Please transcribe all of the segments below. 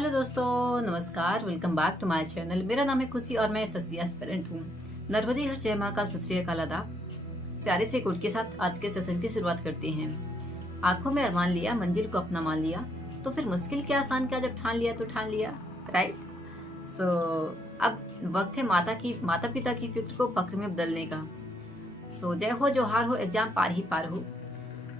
Hello दोस्तों, नमस्कार। Welcome back to my channel. मेरा नाम है खुशी और मैं एसएससी एस्पिरेंट हूँ। नर्मदे हर जय महाकाल, सत श्री अकाल, आदाब। प्यारे से कोट के साथ आज के सेशन की शुरुआत करते हैं। आंखों में अरमान लिया, मंजिल को अपना मान लिया, तो फिर मुश्किल क्या आसान क्या, जब ठान लिया तो ठान लिया, राइट। सो अब वक्त है माता पिता की फिक्र को फक्र में बदलने का। सो जय हो जोहार हो, एग्जाम पार ही पार हो।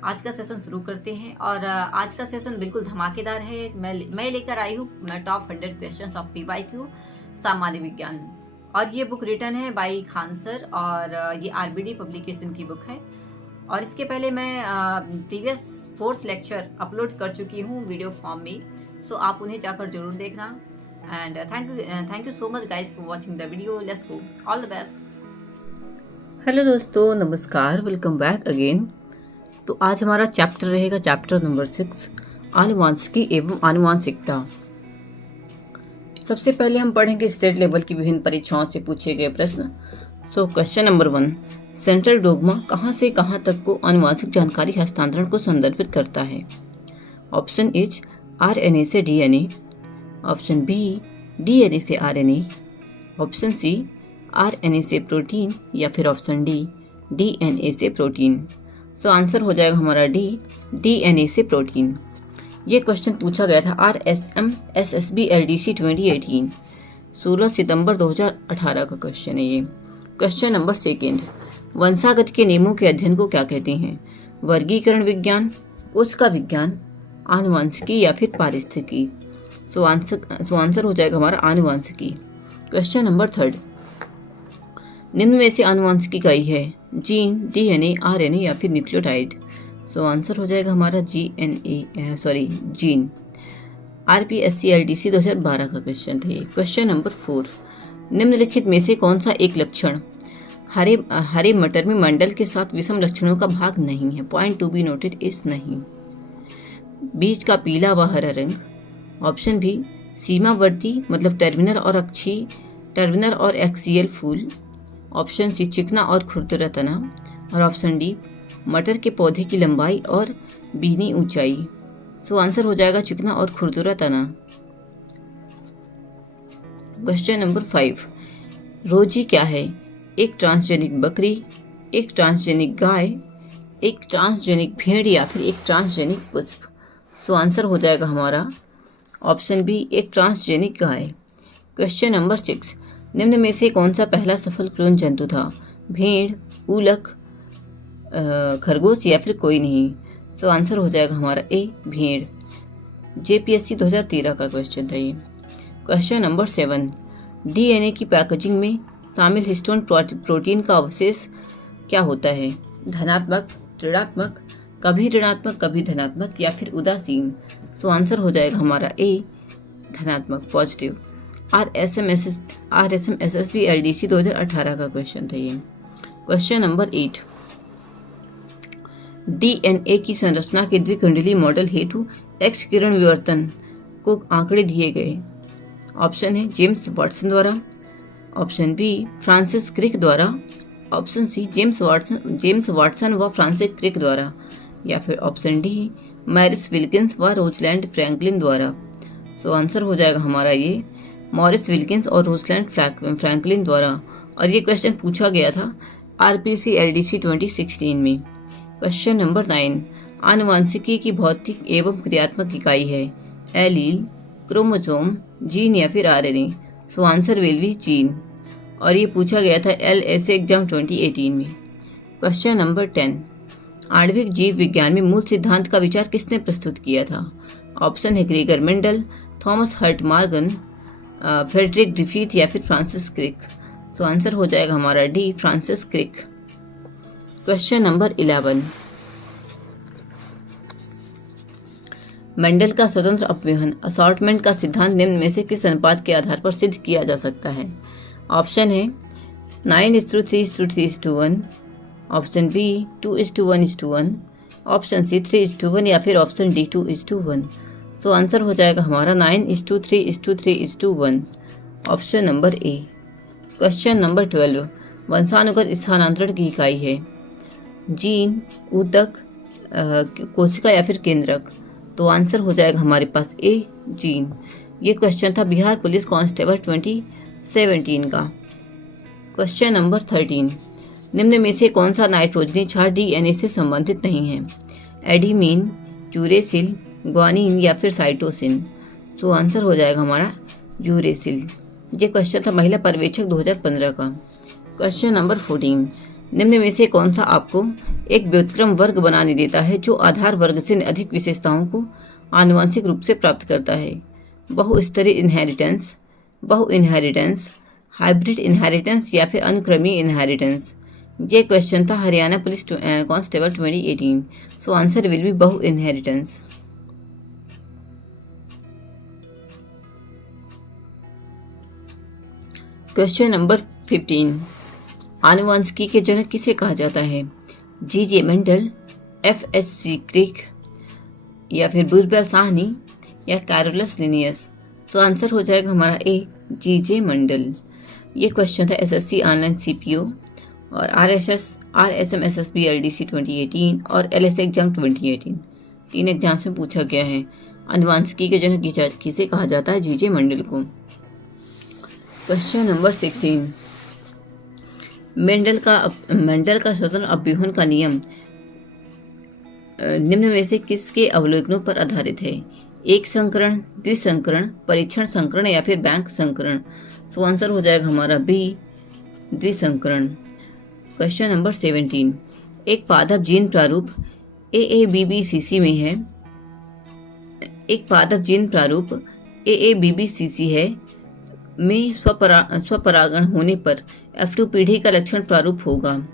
आज का सेशन शुरू करते हैं और आज का सेशन बिल्कुल धमाकेदार है। मैं लेकर आई हूँ मैं टॉप 100 क्वेश्चंस ऑफ पीवाईक्यू सामान्य विज्ञान, और ये बुक रिटन है बाई खान सर और ये आरबीडी पब्लिकेशन की बुक है। और इसके पहले मैं प्रीवियस 4th लेक्चर अपलोड कर चुकी हूँ वीडियो फॉर्म में, सो आप उन्हें जाकर जरूर देखना। And thank you so much guys for watching the video. Let's go, all the best. Hello दोस्तों, नमस्कार, वेलकम बैक अगेन। तो आज हमारा चैप्टर रहेगा चैप्टर नंबर 6, आनुवांशिकी एवं आनुवांशिकता। सबसे पहले हम पढ़ेंगे स्टेट लेवल की विभिन्न परीक्षाओं से पूछे गए प्रश्न। So question number 1, central dogma कहाँ से कहाँ तक को आनुवांशिक जानकारी हस्तांतरण को संदर्भित करता है? ऑप्शन इज आरएनए से डीएनए, ऑप्शन बी डीएनए से आरएनए, ऑप्शन सी आरएनए से प्रोटीन, या फिर ऑप्शन डी डीएनए से प्रोटीन। सो आंसर हो जाएगा हमारा डी, डीएनए से प्रोटीन। ये क्वेश्चन पूछा गया था RSM SSB LDC 2018, 16 सितंबर 2018 का क्वेश्चन है ये। क्वेश्चन नंबर 2, वंशागत के नियमों के अध्ययन को क्या कहते हैं? वर्गीकरण विज्ञान, कोशिका विज्ञान, आनुवांशिकी, या फिर पारिस्थितिकी। सो आंसर हो जाएगा हमारा आनुवांशिकी। क्वेश्चन नंबर 3, निम्न में से आनुवांशिकी इकाई है? जीन, डीएनए, आरएनए, या फिर न्यूक्लियोटाइड। सो आंसर हो जाएगा हमारा जीन। आरपीएससी एलडीसी 2012 का क्वेश्चन था ये। क्वेश्चन नंबर 4, निम्नलिखित में से कौन सा एक लक्षण हरे मटर में मंडल के साथ विषम लक्षणों का भाग नहीं है? Point to be noted is नहीं। बीज का पीला व हरा रंग, ऑप्शन बी सीमावर्ती मतलब टर्मिनल और एक्सियल फूल, ऑप्शन सी चिकना और खुरदुरा तना, और ऑप्शन डी मटर के पौधे की लंबाई और बीनी ऊंचाई। सो आंसर हो जाएगा चिकना और खुरदुरा तना। क्वेश्चन नंबर 5, रोजी क्या है? एक ट्रांसजेनिक बकरी, एक ट्रांसजेनिक गाय, एक ट्रांसजेनिक भेड़, या फिर एक ट्रांसजेनिक पुष्प। सो आंसर हो जाएगा हमारा ऑप्शन बी, एक ट्रांसजेनिक गाय। क्वेश्चन नंबर 6, निम्न में से कौन सा पहला सफल क्लोन जंतु था? भेड़, ऊलक, खरगोश, या फिर कोई नहीं। सो आंसर हो जाएगा हमारा ए, भेड़। जेपीएससी 2013 का क्वेश्चन था ये। क्वेश्चन नंबर 7, डीएनए की पैकेजिंग में शामिल हिस्टोन प्रोटीन का अवशेष क्या होता है? धनात्मक, ऋणात्मक, कभी ऋणात्मक कभी धनात्मक, या फिर उदासीन। सो आंसर हो जाएगा हमारा ए, धनात्मक, पॉजिटिव। RSM SSB LDC 2018 का क्वेश्चन था ये। क्वेश्चन नंबर 8, डीएनए की संरचना के द्विकुंडलीय मॉडल हेतु एक्स किरण विवर्तन को आंकड़े दिए गए। ऑप्शन है जेम्स वाटसन द्वारा, ऑप्शन बी फ्रांसिस क्रिक द्वारा, ऑप्शन सी जेम्स वाटसन व फ्रांसिस क्रिक द्वारा, या फिर ऑप्शन डी मैरिस विल्किंस व रोजलैंड फ्रैंकलिन द्वारा। सो आंसर हो जाएगा हमारा ये मॉरिस विल्किंस और रोजलैंड फ्रैंकलिन द्वारा। और ये क्वेश्चन पूछा गया था आरपीसी एलडीसी 2016 में। क्वेश्चन नंबर 9, आनुवांशिकी की भौतिक एवं क्रियात्मक इकाई है? एलील, क्रोमोसोम, जीन, या फिर RNA. So answer will B gene, और ये पूछा गया था LSA एग्जाम 2018 में। क्वेश्चन नंबर 10, आणविक जीव विज्ञान में मूल सिद्धांत का विचार किसने प्रस्तुत किया था? ऑप्शन है Gregor Mendel, Thomas Hunt Morgan, Frederick Griffith, या फिर फ्रांसिस क्रिक। सो आंसर हो जाएगा हमारा D, Francis Crick. Question number 11, Mendel का स्वतंत्र अपव्यवहन असॉर्टमेंट का सिद्धांत निम्न में से किस अनुपात के आधार पर सिद्ध किया जा सकता है? ऑप्शन है 9:3:3:1, ऑप्शन बी 2:1:1, ऑप्शन सी 3:1, या फिर ऑप्शन डी 2:1। सो आंसर हो जाएगा हमारा 9:3:3:1, option number A. Question number 12, वंशानुगत स्थानांतरण की इकाई है? जीन, ऊतक, कोशिका, या फिर केंद्रक। तो आंसर हो जाएगा हमारे पास ए, जीन। ये क्वेश्चन था बिहार पुलिस कांस्टेबल 2017 का। क्वेश्चन नंबर 13, निम्न में से कौन सा नाइट्रोजनी क्षार डीएनए से संबंधित नहीं है? एडिमीन, यूरेसिल, ग्वानिन या फिर साइटोसिन? तो आंसर हो जाएगा हमारा यूरेसिल। ये क्वेश्चन था महिला पर्यवेक्षक 2015 का। क्वेश्चन नंबर 14, निम्न में से कौन सा आपको एक व्युत्क्रम वर्ग बनाने देता है जो आधार वर्ग से अधिक विशेषताओं को आनुवंशिक रूप से प्राप्त करता है? बहुस्तरीय इनहेरिटेंस, बहु इनहेरिटेंस, हाइब्रिड इनहेरिटेंस या फिर अनुक्रमी इनहेरिटेंस? ये क्वेश्चन था Haryana police constable 2018। So answer will B बहु इनहेरिटेंस। क्वेश्चन नंबर 15, आनुवंशिकी के जनक किसे कहा जाता है? जी मेंडल, FHC क्रिक या फिर बुर्बेल साहनी या कैरोलस लिनियस? सो आंसर हो जाएगा हमारा ए, जी मेंडल। ये क्वेश्चन था SSC ऑनलाइन CPO और RSM SSB LDC 2018 और LS एग्जाम 2018, 3 एग्जाम्स में पूछा गया है। आनुवंशिकी के जनक किसे कहा जाता है? जी मेंडल को। क्वेश्चन नंबर 16, मेंडल का स्वतंत्र अभ्यूहन का नियम निम्न में से किसके अवलोकनों पर आधारित है? एक संकरण, द्विसंकरण, परीक्षण संकरण या फिर बैंक संकरण? सो आंसर हो जाएगा हमारा बी, द्विसंकरण। क्वेश्चन नंबर 17, एक पादप जीन प्रारूप AABBCC में है, एक पादप जीन प्रारूप AABBCC है में स्वपरागण होने पर F2 पीढ़ी का लक्षण प्रारूप होगा।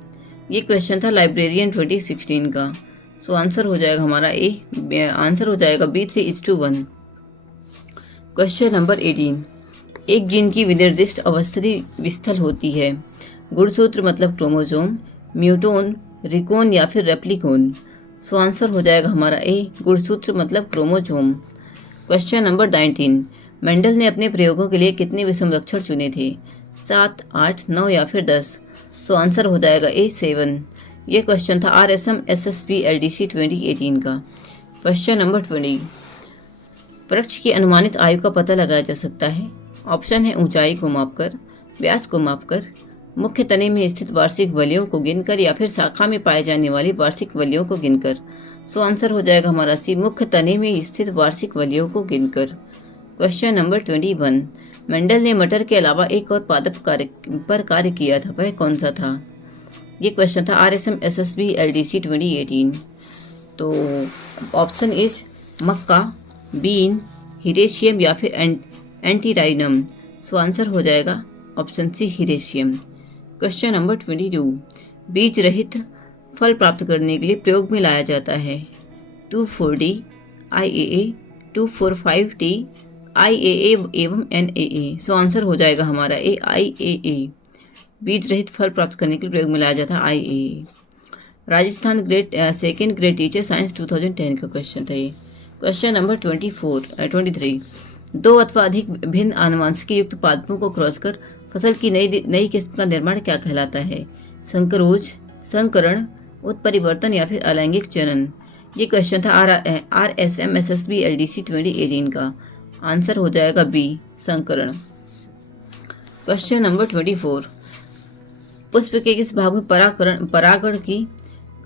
ये क्वेश्चन था लाइब्रेरियन 2016 का। सो आंसर हो जाएगा हमारा ए, आंसर हो जाएगा B 3:1। क्वेश्चन नंबर 18, एक जीन की विनिर्दिष्ट अवस्थी विस्थल होती है। गुणसूत्र मतलब क्रोमोसोम, म्यूटोन, रिकोन या फिर रेप्लिकोन? सो आंसर हो जाएगा हमारा ए, गुणसूत्र मतलब क्रोमोसोम। क्वेश्चन नंबर 19, मेंडल ने अपने प्रयोगों के लिए कितने विषम लक्षण चुने थे? 7, 8, 9 या फिर 10? सो आंसर हो जाएगा ए, 7। यह क्वेश्चन था RSM SSB LDC 2018 का। क्वेश्चन नंबर 20, वृक्ष की अनुमानित आयु का पता लगाया जा सकता है। ऑप्शन है ऊंचाई को मापकर, व्यास को मापकर, मुख्य तने में स्थित वार्षिक वलियों को गिनकर या फिर शाखा में पाए जाने वाली वार्षिक वलियों को गिनकर? सो आंसर हो जाएगा हमारा सी, मुख्य तने में स्थित वार्षिक वलियों को गिनकर। क्वेश्चन नंबर 21, मेंडल ने मटर के अलावा एक और पादप पर कार्य किया था, वह कौन सा था? ये क्वेश्चन था RSM SSB LDC 2018। तो ऑप्शन इज मक्का, बीन, हिरेशियम या फिर एंटीराइनम? सो आंसर हो जाएगा ऑप्शन सी, हिरेशियम। क्वेश्चन नंबर 22, बीज रहित फल प्राप्त करने के लिए प्रयोग में लाया जाता है 2,4-D IAA, 2,4,5-T IAA एवं NAA? सो आंसर हो जाएगा हमारा ए, IAA। बीज रहित फल प्राप्त करने के लिए प्रयोग में लाया जाता है IAA। Rajasthan second grade teacher science 2010 का क्वेश्चन था ये। क्वेश्चन नंबर 23, दो अथवा अधिक भिन्न आनुवंशिकी युक्त पादपों को क्रॉस कर फसल की नई किस्म का निर्माण क्या कहलाता है? संकरोज, संकरण, उत्परिवर्तन या फिर अलैंगिक चयन? ये क्वेश्चन था RSM SSB LDC 2018 का। आंसर हो जाएगा बी, संकरण। क्वेश्चन नंबर 24, पुष्प के किस भाग में परागण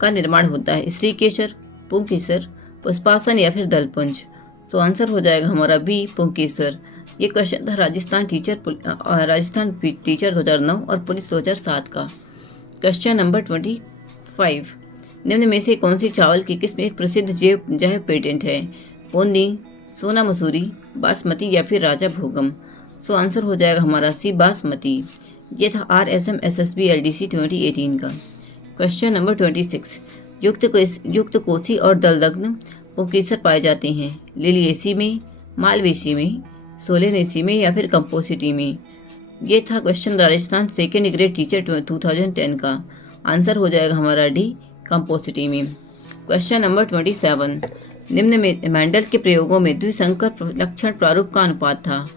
का निर्माण होता है? स्त्रीकेसर, पुंकेसर, पुष्पासन या फिर दलपुंज? सो आंसर हो जाएगा हमारा बी, पुंकेसर। ये क्वेश्चन था राजस्थान टीचर 2009 और पुलिस 2007 का। क्वेश्चन नंबर 25, निम्न में से कौन सी चावल की किस्म एक प्रसिद्ध जैव पेटेंट है? पोंदी, सोना मसूरी, बासमती या फिर राजा भोगम? सो आंसर हो जाएगा हमारा सी, बासमती। ये था RSM SSB LDC 2018 का। क्वेश्चन नंबर 26, युक्त कोसी और दलदग्न पुंकेसर पाए जाते हैं लिलिएसी में, मालवेसी में, सोलेनेसी में या फिर कंपोसिटी में? ये था question Rajasthan second grade teacher 2010 का। आंसर हो जाएगा हमारा डी, कंपोसिटी में। क्वेश्चन नंबर 27, निम्न में मेंडल के प्रयोगों में द्विसंकर लक्षण प्रारूप का अनुपात था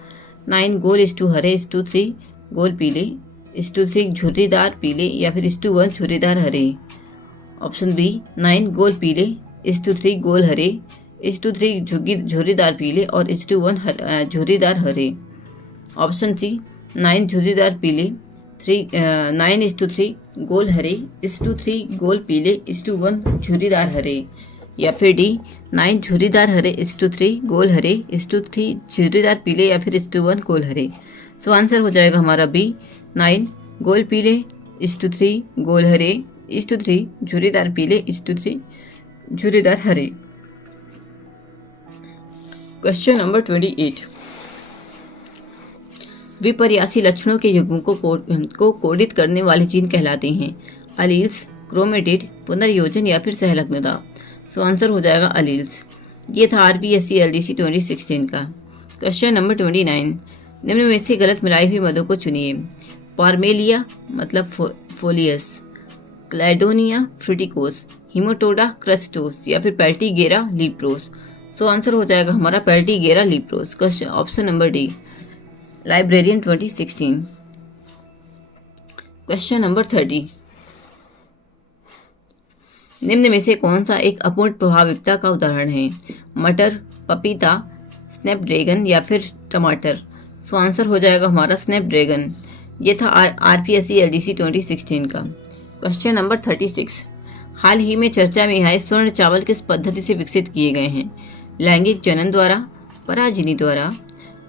9 गोल हरे 3 गोल पीले 3 झुर्रीदार पीले या फिर 1 झुर्रीदार हरे? ऑप्शन बी, 9 गोल पीले 3 गोल हरे H2 3 झुर्रीदार पीले और H2 1 झुर्रीदार हरे। ऑप्शन सी 9 झुर्रीदार पीले 9:3 गोल हरे, H2 3 गोल पीले, H2 1 झुर्रीदार हरे, या फिर डी 9 झुर्रीदार हरे, H2 3 गोल हरे, H2 3 झुर्रीदार पीले, या फिर H2 1 गोल हरे। सो आंसर हो जाएगा हमारा बी 9 गोल पीले, H2 3 गोल हरे, H2 3 झुर्रीदार पीले, H2 3 झुर्रीदार हरे। Question number 28। विपर्यासी लक्षणों के युग्म को कोडित करने वाले जीन कहलाते हैं अलील्स, क्रोमेटिड, पुनर्योजन या फिर सहलग्नता। सो आंसर हो जाएगा अलील्स। ये था RPSC LDC 2016 का। Question number 29। निम्न में से गलत मिलाई हुई मदों को चुनिए। पार्मेलिया मतलब फोलियस, क्लैडोनिया फ्रूटिकोस, हिमोटोडा क्रस्टोस, या फिर पेल्टीगेरा लीप्रोस। सो आंसर हो जाएगा हमारा Peltigera leprosa. Question option number D librarian 2016। Question number 30। निम्न में से कौन सा एक अपूर्ण प्रभाविकता का उदाहरण है? मटर, पपीता, स्नैपड्रैगन या फिर टमाटर। सो आंसर हो जाएगा हमारा स्नैपड्रैगन। ये था RPSC LDC 2016 का। Question number 36। हाल ही में चर्चा में आए स्वर्ण चावल किस पद्धति से विकसित किए गए हैं? लैंगिक जनन द्वारा, पराजनी द्वारा,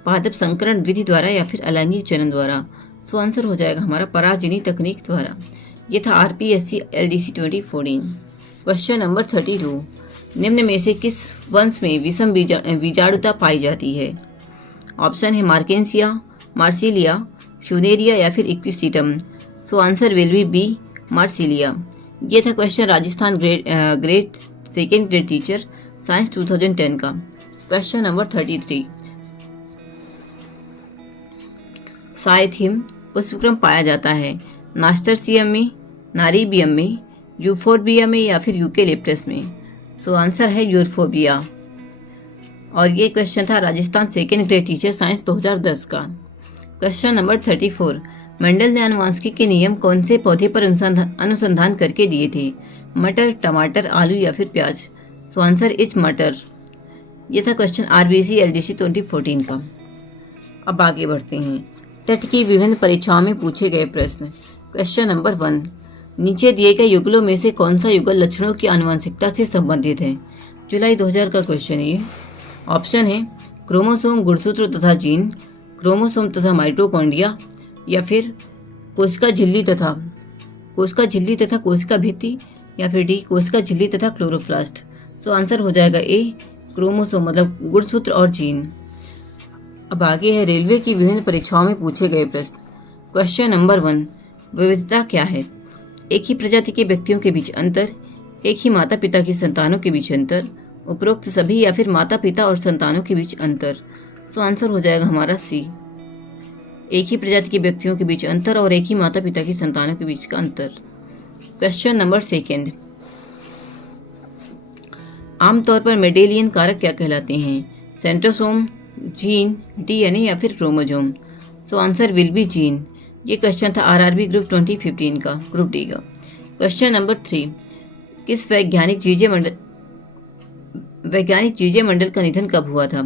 पादप संकरण विधि द्वारा, या फिर अलैंगिक जनन द्वारा। सो आंसर हो जाएगा हमारा पराजनी तकनीक द्वारा। ये था RPSC LDC 2014। Question number 32। निम्न में से किस वंश में विषम बीजाणुता पाई जाती है? ऑप्शन है मार्केंसिया, मार्सिलिया, फ्यूनेरिया या फिर Equisetum. So answer will be B Marsilea. ये था question Rajasthan grade second grade teacher science 2010 का। Question number 33। साइथियम पुष्पक्रम पाया जाता है नास्टरसियम में, नारीबियम में, यूफोर्बिया में, या फिर यूकेलिप्टस में। सो आंसर है यूफोर्बिया। और ये क्वेश्चन था Rajasthan second grade teacher science 2010 का। Question number 34। मेंडल ने आनुवंशिकी के नियम कौन से पौधे पर अनुसंधान करके दिए थे? मटर, टमाटर, आलू या फिर प्याज। सो आंसर इज मटर। ये था क्वेश्चन RBC LDC 2014 का। अब आगे बढ़ते हैं। टेट की विभिन्न परीक्षाओं में पूछे गए प्रश्न। Question number 1। नीचे दिए गए युगलों में से कौन सा युगल लक्षणों की आनुवंशिकता से संबंधित है? जुलाई 2000 का क्वेश्चन है ये। ऑप्शन है क्रोमोसोम, गुणसूत्र तथा जीन, क्रोमोसोम तथा माइटोकॉन्ड्रिया, या फिर कोशिका झिल्ली तथा कोशिका भित्ति, या फिर डी कोशिका झिल्ली तथा क्लोरोप्लास्ट। सो आंसर हो जाएगा ए क्रोमोसोम मतलब गुणसूत्र और जीन। अब आगे है रेलवे की विभिन्न परीक्षाओं में पूछे गए प्रश्न। Question number 1। विविधता क्या है? एक ही प्रजाति के व्यक्तियों के बीच अंतर, एक ही माता पिता की संतानों के बीच अंतर, उपरोक्त सभी, या फिर माता पिता और संतानों के बीच अंतर। सो आंसर हो जाएगा हमारा सी एक ही प्रजाति के व्यक्तियों के बीच अंतर और एक ही माता पिता की संतानों के बीच का अंतर। Question number 2। आमतौर पर मेंडेलियन कारक क्या कहलाते हैं? सेंट्रोसोम, जीन, DNA या फिर chromosome. So answer will B gene. ये क्वेश्चन था RRB ग्रुप 2015 का, ग्रुप डी का। Question number 3। किस वैज्ञानिक जीजे मंडल का निधन कब हुआ था?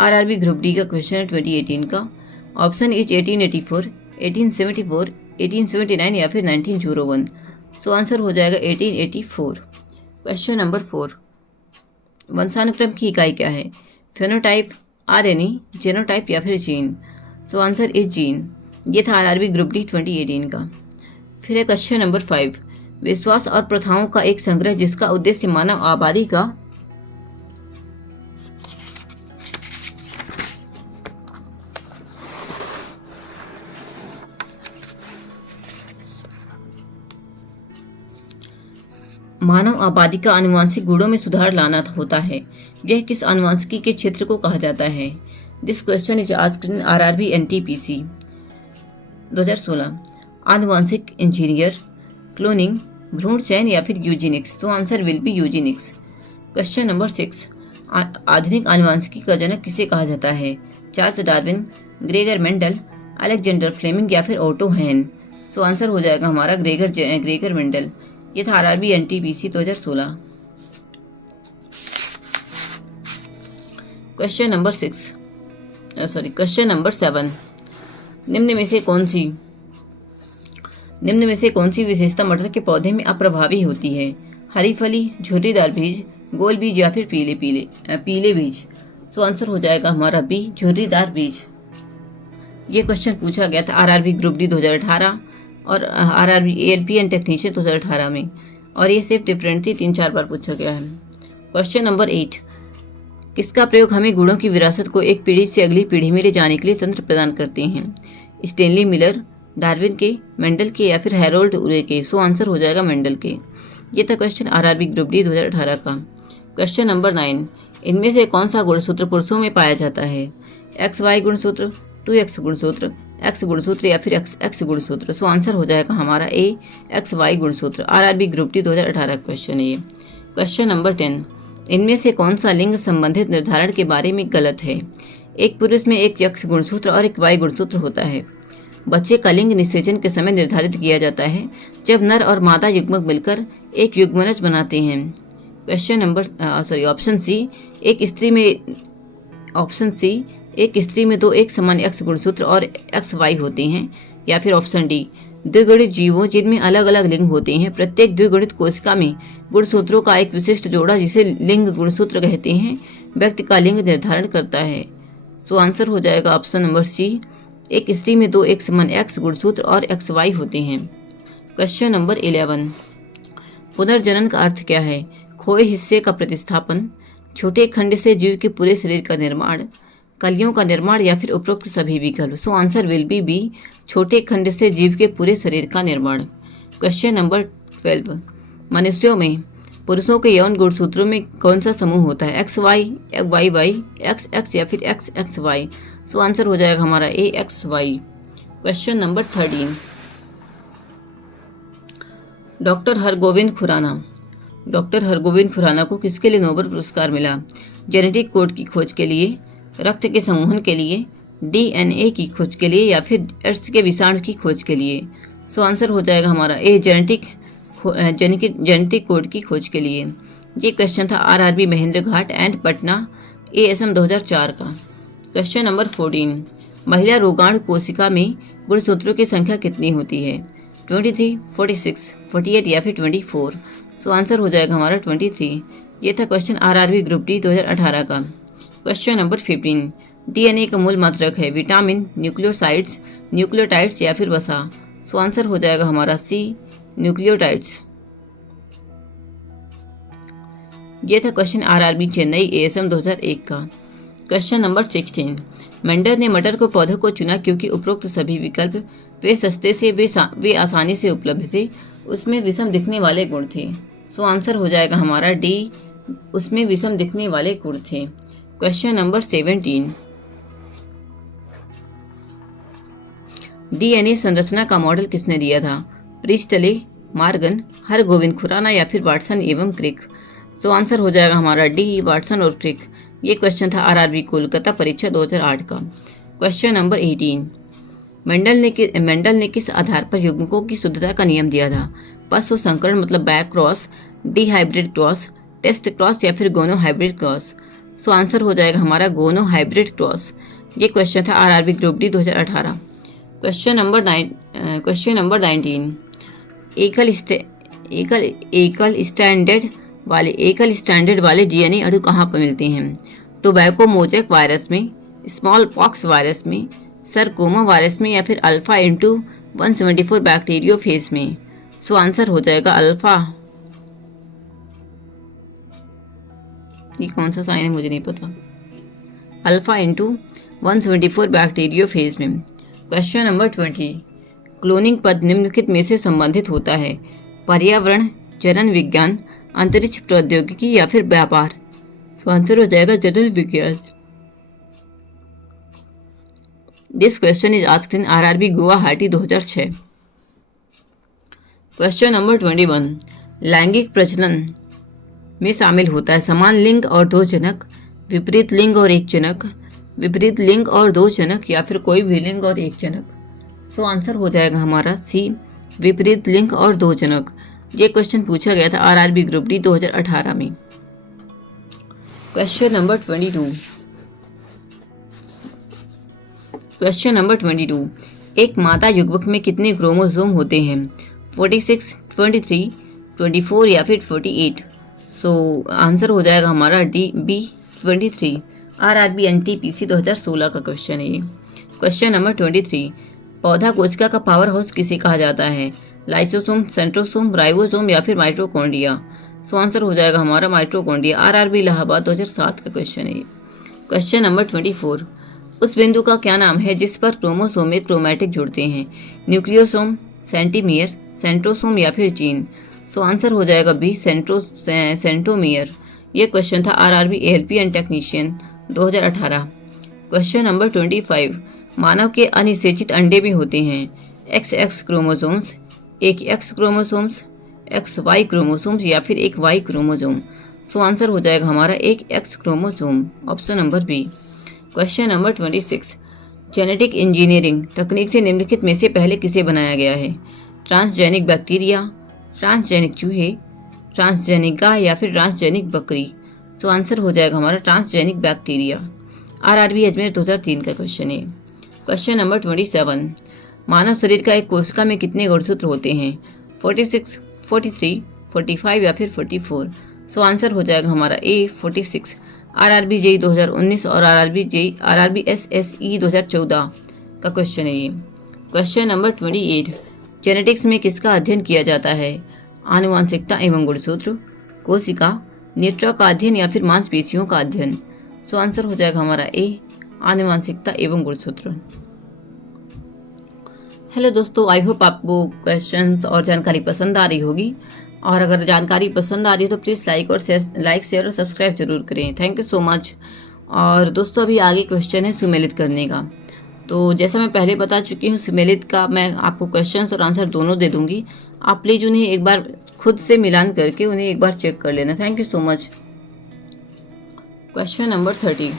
RRB ग्रुप डी का क्वेश्चन है 2018 का। ऑप्शन इज 1884, 1874, 1879 या फिर 1901। सो आंसर हो जाएगा 1884। Question number 4। वंशानुक्रम की इकाई क्या है? फेनोटाइप, RNA, जेनोटाइप या फिर gene. So answer is gene. ये था RRB ग्रुप डी 2018 का। फिर है क्वेश्चन नंबर 5। विश्वास और प्रथाओं का एक संग्रह जिसका उद्देश्य मानव आबादी का आनुवांशिक गुणों में सुधार लाना होता है। यह किस आनुवांशिकी के क्षेत्र को कहा जाता है? This question is asked in RRB NTPC 2016। आनुवांशिक इंजीनियर, क्लोनिंग, भ्रूण चयन या फिर यूजेनिक्स। तो answer will be eugenics. Question number 6। आधुनिक आनुवांशिकी का जनक किसे कहा जाता है? Charles Darwin, Gregor Mendel, Alexander Fleming या फिर ओटो हैन। सो आंसर हो जाएगा हमारा ग्रेगर मेंडल। ये था RRB NTPC 2016। क्वेश्चन नंबर 7, निम्न में से कौन सी विशेषता मटर के पौधे में अप्रभावी होती है? हरी फली, झुर्रीदार बीज, गोल बीज या फिर पीले बीज। सो आंसर हो जाएगा हमारा बी, झुर्रीदार बीज। ये क्वेश्चन पूछा गया था आरआरबी ग्रुप डी 2018 और आरआरबी एएलपी एंड टेक्नीशियन 2018 में, और ये सिर्फ डिफरेंटली 3-4 बार पूछा गया है। क्वेश्चन नंबर 8, किसका प्रयोग हमें गुणों की विरासत को एक पीढ़ी से अगली पीढ़ी में ले जाने के लिए तंत्र प्रदान करते हैं? स्टेनली मिलर, डार्विन के, मेंडल के या फिर हैरोल्ड उरे के। सो आंसर हो जाएगा मेंडल के। ये था क्वेश्चन आरआरबी ग्रुप डी 2018 का। क्वेश्चन नंबर 9, इनमें से कौन सा गुणसूत्र पुरुषों में पाया जाता है? XY गुणसूत्र, 2X गुणसूत्र, X गुणसूत्र या फिर XX गुणसूत्र। सो आंसर हो जाएगा हमारा ए, XY गुणसूत्र। आरआरबी ग्रुप डी 2018 क्वेश्चन है ये। क्वेश्चन नंबर 10, इनमें से कौन सा लिंग संबंधित निर्धारण के बारे में गलत है? एक पुरुष में एक X गुणसूत्र और एक Y गुणसूत्र होता है। बच्चे का लिंग निषेचन के समय निर्धारित किया जाता है जब नर और मादा युग्मक मिलकर एक युग्मनज बनाते हैं। क्वेश्चन नंबर ऑप्शन सी, एक स्त्री में 2 एक समान X गुणसूत्र और XY होते हैं। या फिर ऑप्शन डी, द्विगुणित जीवों जिनमें अलग अलग लिंग होते हैं, प्रत्येक द्विगुणित कोशिका में गुणसूत्रों का एक विशिष्ट जोड़ा जिसे लिंग गुणसूत्र कहते हैं व्यक्ति का लिंग निर्धारण करता है। सो आंसर हो जाएगा ऑप्शन नंबर सी, एक स्त्री में 2 एक समान X गुणसूत्र और XY होते हैं। क्वेश्चन नंबर 11, पुनर्जनन का अर्थ क्या है? खोए हिस्से का प्रतिस्थापन, छोटे खंड से जीव के पूरे शरीर का निर्माण, कलियों का निर्माण या फिर उपरोक्त सभी विकल्प। सो आंसर विल बी, छोटे खंड से जीव के पूरे शरीर का निर्माण। क्वेश्चन नंबर 12, मनुष्यों में पुरुषों के यौन गुणसूत्रों में कौन सा समूह होता है? XY, YY, XX या फिर XXY। सो आंसर हो जाएगा हमारा A, XY। Question number 13, doctor Hargobind Khorana को किसके लिए नोबेल पुरस्कार मिला? जेनेटिक कोड की खोज के लिए, रक्त के संवहन के लिए, DNA की खोज के लिए या फिर एड्स के विषाणु की खोज के लिए। सो आंसर हो जाएगा हमारा ए, जेनेटिक कोड की खोज के लिए। ये क्वेश्चन था RRB Mahendra Ghat and Patna ASM 2004 का। क्वेश्चन नंबर 14, महिला रोगाणु कोशिका में गुणसूत्रों की संख्या कितनी होती है? 23, 46, 48 या फिर 24। सो आंसर हो जाएगा हमारा 23। ये था क्वेश्चन आरआरबी ग्रुप डी 2018 का। क्वेश्चन नंबर 15, DNA का मूल मात्रक है विटामिन, न्यूक्लियोटाइड्स या फिर वसा। सो आंसर हो जाएगा हमारा सी, न्यूक्लियोटाइड्स। ये था क्वेश्चन आरआरबी चेन्नई ASM 2001 का। क्वेश्चन नंबर 16, मेंडल ने मटर को पौधों को चुना क्योंकि उपरोक्त सभी विकल्प वे सस्ते से वे आसानी से उपलब्ध थे, उसमें विषम दिखने वाले गुण थे। सो आंसर हो जाएगा हमारा डी, उसमें विषम दिखने वाले गुण थे। क्वेश्चन नंबर 17, DNA संरचना का मॉडल किसने दिया था? प्रिस्टले, मार्गन, हरगोविंद खुराना या फिर वाटसन एवं क्रिक। सो आंसर हो जाएगा हमारा डी, वाटसन और क्रिक। ये क्वेश्चन था आरआरबी कोलकाता परीक्षा 2008 का। क्वेश्चन नंबर 18, मेंडल ने किस आधार पर युग्मकों की शुद्धता का नियम दिया था? पशु संकरण मतलब back cross, D hybrid cross, test cross या फिर गोनो हाइब्रिड क्रॉस। सो आंसर हो जाएगा हमारा गोनो हाइब्रिड क्रॉस। ये क्वेश्चन था RRB group D 2018। Question number 19, एकल स्टैंडर्ड वाले DNA अणु कहाँ पर मिलते हैं? टोबैको मोजैक वायरस में, स्मॉल पॉक्स वायरस में, सरकोमा वायरस में या फिर अल्फा इंटू 174 बैक्टीरियोफेज में। सो आंसर हो जाएगा अल्फा। ये कौन सा साइन है मुझे नहीं पता। अल्फा इंटू 174 बैक्टीरियोफेज में। क्वेश्चन नंबर 20, क्लोनिंग पद निम्नलिखित में से संबंधित होता है? पर्यावरण, जनन विज्ञान, अंतरिक्ष प्रौद्योगिकी या फिर व्यापार। सो आंसर हो जाएगा जनन विज्ञान। This question is asked in RRB Guwahati 2006। Question number 21, लैंगिक प्रजनन में शामिल होता है समान लिंग और 2 जनक, विपरीत लिंग और 1 जनक, विपरीत लिंग और 2 जनक या फिर कोई भी लिंग और 1 जनक। सो आंसर हो जाएगा हमारा सी, विपरीत लिंग और 2 जनक। ये क्वेश्चन पूछा गया था आरआरबी ग्रुप डी 2018 में। क्वेश्चन नंबर 22, क्वेश्चन नंबर 22, एक मादा युग्मक में कितने क्रोमोसोम होते हैं? 46, 23, 24 या फिर 48? सो आंसर हो जाएगा हमारा डी बी 23। RRB NTPC 2016 का क्वेश्चन है ये। क्वेश्चन नंबर 23, पौधा कोशिका का पावर हाउस किसे कहा जाता है? लाइसोसोम, सेंट्रोसोम, राइबोसोम या फिर माइटोकॉन्ड्रिया? सो आंसर हो जाएगा हमारा माइटोकॉन्ड्रिया। RRB इलाहाबाद 2007 का क्वेश्चन है ये। क्वेश्चन नंबर 24, उस बिंदु का क्या नाम है जिस पर क्रोमोसोम में क्रोमैटिक जुड़ते हैं? न्यूक्लियोसोम, सेंटीमियर, सेंट्रोसोम या फिर जीन? सो आंसर हो जाएगा बी सेंटोमियर। ये क्वेश्चन था RRB ALP and technician 2018। Question number 25, मानव के अनिषेचित अंडे में होते हैं XX क्रोमोसोम्स, एक X क्रोमोसोम्स, XY क्रोमोसोम्स या फिर एक Y क्रोमोसोम? सो आंसर हो जाएगा हमारा एक X chromosome, option number B. Question number 26, genetic engineering तकनीक से निम्नलिखित में से पहले किसे बनाया गया है? ट्रांसजेनिक बैक्टीरिया, ट्रांसजेनिक चूहे, ट्रांसजेनिक गाय या फिर ट्रांसजेनिक बकरी? सो आंसर हो जाएगा हमारा ट्रांसजेनिक बैक्टीरिया। RRB अजमेर 2003 का क्वेश्चन है। क्वेश्चन नंबर 27, मानव शरीर का एक कोशिका में कितने गुणसूत्र होते हैं? 46, 43, 45 या फिर 44? सो आंसर हो जाएगा हमारा ए 46। RRB JEE 2019 और RRB SSE 2014 का क्वेश्चन है ये। क्वेश्चन नंबर 28, जेनेटिक्स में किसका अध्ययन किया जाता है? आनुवांशिकता एवं गुणसूत्र, कोशिका, नेत्रक का अध्ययन या फिर मांसपेशियों का अध्ययन? सो आंसर हो जाएगा हमारा ए आनुवांशिकता एवं गुणसूत्र। हेलो दोस्तों, आई होप आपको क्वेश्चंस और जानकारी पसंद आ रही होगी, और अगर जानकारी पसंद आ रही है तो प्लीज़ लाइक शेयर और सब्सक्राइब जरूर करें। Thank you so much. और दोस्तों अभी आगे क्वेश्चन है सुमेलित करने का। तो जैसा मैं पहले बता चुकी हूँ, सुमेलित का मैं आपको क्वेश्चंस और आंसर दोनों दे दूंगी। आप प्लीज़ उन्हें एक बार खुद से मिलान करके उन्हें एक बार चेक कर लेना। Thank you so much. Question number 30,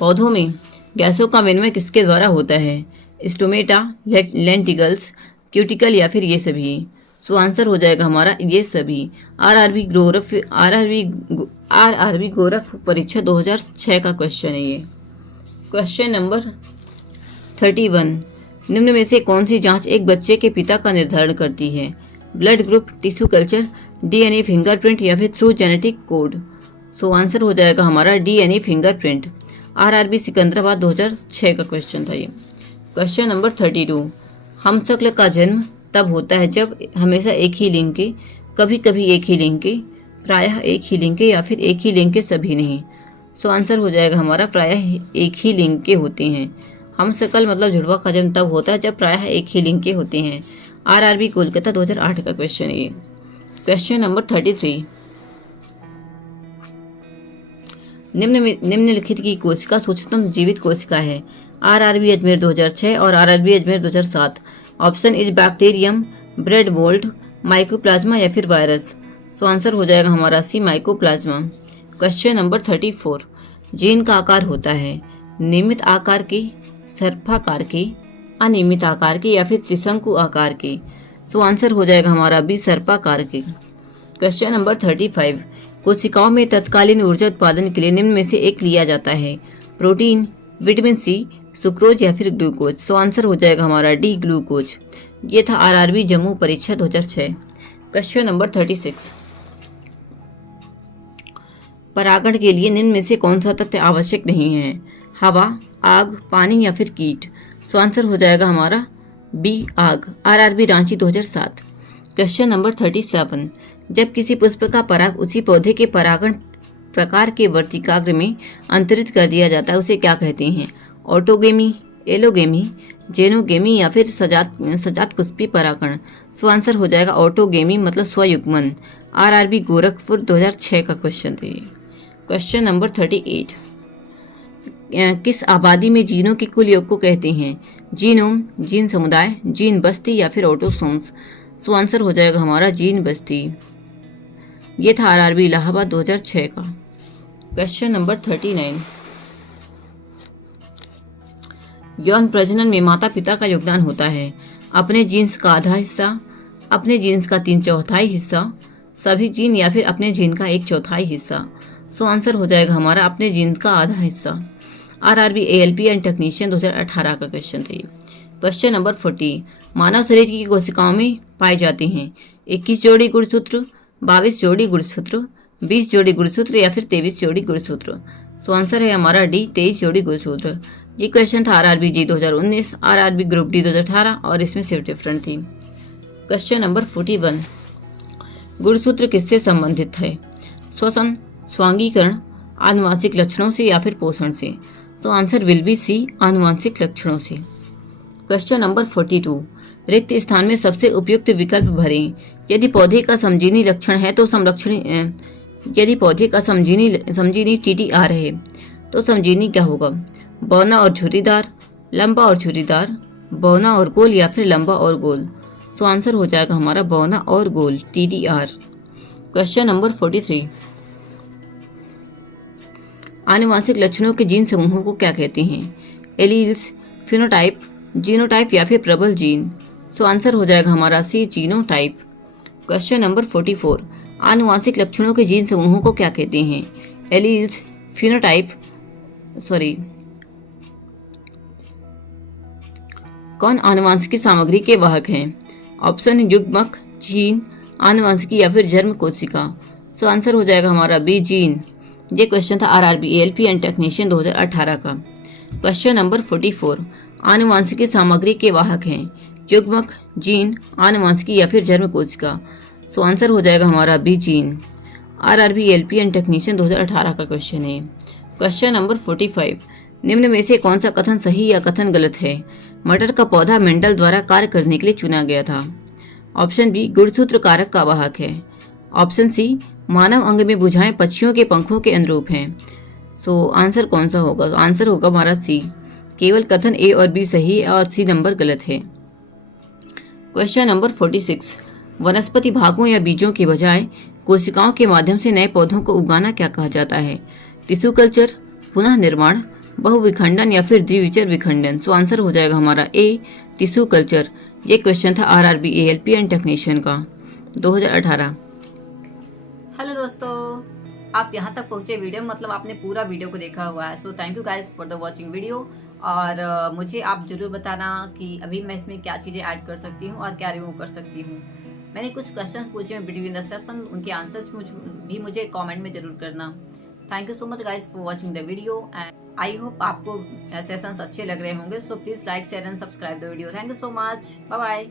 पौधों में गैसों का विनिमय किसके द्वारा होता है? स्टोमेटा, लेंटिकल्स, क्यूटिकल या फिर ये सभी? सो आंसर हो जाएगा हमारा ये सभी। RRB गोरखपुर परीक्षा 2006 का क्वेश्चन है ये। क्वेश्चन नंबर 31, निम्न में से कौन सी जांच एक बच्चे के पिता का निर्धारण करती है? Blood group, tissue culture, DNA fingerprint या फिर थ्रू जेनेटिक कोड? सो आंसर हो जाएगा हमारा DNA फिंगरप्रिंट। RRB सिकंदराबाद 2006 का क्वेश्चन था ये। क्वेश्चन नंबर 32, हमशक्ल का जन्म तब होता है जब हमेशा एक ही लिंग के, कभी कभी एक ही लिंग के, प्रायः एक ही लिंग के या फिर एक ही लिंग के सभी नहीं? सो आंसर हो जाएगा हमारा प्रायः एक ही लिंग के होते हैं। हमशक्ल मतलब जुड़वा का जन्म तब होता है जब प्रायः एक ही लिंग के होते हैं। RRB कोलकाता 2008 का क्वेश्चन है ये। क्वेश्चन नंबर 33, निम्नलिखित की कोशिका सूक्ष्मतम जीवित कोशिका है? RRB अजमेर 2006 और RRB Ajmer 2007। Option is bacterium, bread mould, mycoplasma या फिर वायरस? सो आंसर हो जाएगा हमारा सी माइकोप्लाज्मा। क्वेश्चन नंबर 34, जीन का आकार होता है नियमित आकार के, सर्पाकार के, अनियमित आकार के या फिर त्रिशंकु आकार के? सो आंसर हो जाएगा हमारा बी सर्पाकार के। क्वेश्चन नंबर 35, कोशिकाओं में तत्कालीन ऊर्जा उत्पादन के लिए निम्न में से एक लिया जाता है? प्रोटीन, विटामिन सी, सुक्रोज या फिर ग्लूकोज? सो आंसर हो जाएगा हमारा डी ग्लूकोज। ये था RRB जम्मू परीक्षा 2006। क्वेश्चन नंबर 36, परागण के लिए निम्न में से कौन सा तत्व आवश्यक नहीं है? हवा, आग, पानी या फिर कीट? सो आंसर हो जाएगा हमारा बी आग। RRB रांची 2007। क्वेश्चन नंबर 37, जब किसी पुष्प का पराग उसी पौधे के परागण प्रकार के वर्तिकाग्र में अंतरित कर दिया जाता है उसे क्या कहते हैं? ऑटोगेमी, एलोगेमी, जेनोगेमी या फिर सजात पुष्पी परागण? सो आंसर हो जाएगा ऑटोगेमी मतलब स्वयुग्मन। RRB गोरखपुर 2006 का क्वेश्चन था ये। क्वेश्चन नंबर 38, किस आबादी में जीनों के कुल योग को कहते हैं? जीनोम, जीन समुदाय, जीन बस्ती या फिर ऑटोसोम्स? सो आंसर हो जाएगा हमारा जीन बस्ती। ये था RRB इलाहाबाद 2006 का। क्वेश्चन नंबर 39, यौन प्रजनन में माता पिता का योगदान होता है? अपने जीन्स का आधा हिस्सा, अपने जीन्स का 3/4 हिस्सा, सभी जीन या फिर अपने जीन का 1/4 हिस्सा? सो आंसर हो जाएगा हमारा अपने जीन्स का आधा हिस्सा। आरआरबी एएलपी एंड टेक्नीशियन 2018 का क्वेश्चन था ये। क्वेश्चन नंबर 40, मानव शरीर की कोशिकाओं में पाए जाते हैं 21 जोड़ी गुणसूत्र, 22 जोड़ी गुणसूत्र, 20 जोड़ी गुणसूत्र या फिर 23 जोड़ी गुणसूत्र। सो आंसर है हमारा डी, 23 जोड़ी गुणसूत्र। ये क्वेश्चन था आरआरबी जी 2019, आरआरबी ग्रुप डी 2018 और इसमें सिर्फ डिफरेंट थी। क्वेश्चन नंबर 41, गुणसूत्र किससे संबंधित है? श्वसन, स्वांगीकरण, आनुवांशिक लक्षणों से या फिर पोषण से। तो आंसर विल बी सी, आनुवांशिक लक्षणों से। क्वेश्चन नंबर 42, रिक्त स्थान में सबसे उपयुक्त विकल्प भरें। यदि पौधे का समजीनी लक्षण है तो यदि पौधे का समजीनी TTR है तो समजीनी क्या होगा? बौना और झुर्रीदार, लंबा और झुर्रीदार, बौना और गोल या फिर लंबा और गोल। सो आंसर हो जाएगा हमारा बौना और गोल, TTR। क्वेश्चन नंबर 43, आनुवांशिक लक्षणों के जीन समूहों को क्या कहते हैं? एलील्स, फिनोटाइप, जीनोटाइप या फिर प्रबल जीन। सो आंसर हो जाएगा हमारा सी, जीनोटाइप। क्वेश्चन नंबर 44, आनुवांशिक लक्षणों के जीन समूहों को क्या कहते हैं? एलील्स, फिनोटाइप, कौन आनुवांशिकी सामग्री के वाहक हैं? ऑप्शन युग्मक, जीन, आनुवांशिकी या फिर जर्म कोशिका। सो आंसर हो जाएगा हमारा बी, जीन। ये क्वेश्चन था आरआरबी एएलपी एंड टेक्नीशियन 2018 का। क्वेश्चन नंबर 44, आनुवांशिकी सामग्री के वाहक हैं युग्मक, जीन, आनुवांशिकी या फिर जर्म कोशिका। सो आंसर हो जाएगा हमारा B, gene. RRB ALP and technician 2018 का क्वेश्चन है। क्वेश्चन नंबर 45, निम्न में से कौन सा कथन सही या कथन गलत है? मटर का पौधा मेंडल द्वारा कार्य करने के लिए चुना गया था। ऑप्शन बी, गुणसूत्र कारक का वाहक है। ऑप्शन सी, मानव अंग में भुजाएं पक्षियों के पंखों के अनुरूप हैं। सो आंसर कौन सा होगा? आंसर होगा हमारा सी, केवल कथन ए और बी सही है और सी नंबर गलत है। क्वेश्चन नंबर 46, वनस्पति भागों या बीजों के बजाय कोशिकाओं के माध्यम से नए पौधों को उगाना क्या कहा जाता है? टिश्यू कल्चर, पुनः निर्माण, बहुविखंडन या फिर द्विविचर विखंडन। सो आंसर हो जाएगा हमारा ए, टिश्यू कल्चर। ये क्वेश्चन था आरआरबी एएलपी एंड टेक्नीशियन का 2018। हेलो दोस्तों, आप यहाँ तक पहुँचे वीडियो मतलब आपने पूरा वीडियो को देखा हुआ है। So thank you guys for the watching video. और मुझे आप जरूर बताना कि अभी मैं इसमें क्या चीज़ें ऐड कर सकती हूँ और क्या रिमूव कर सकती हूँ। मैंने कुछ क्वेश्चंस पूछे हैं बिटवीन द सेशन, उनके आंसर्स भी मुझे कमेंट में जरूर करना। Thank you so much guys for watching the video and I hope आपको सेशंस अच्छे लग रहे होंगे। So please like, share and subscribe the video. Thank you so much, bye bye.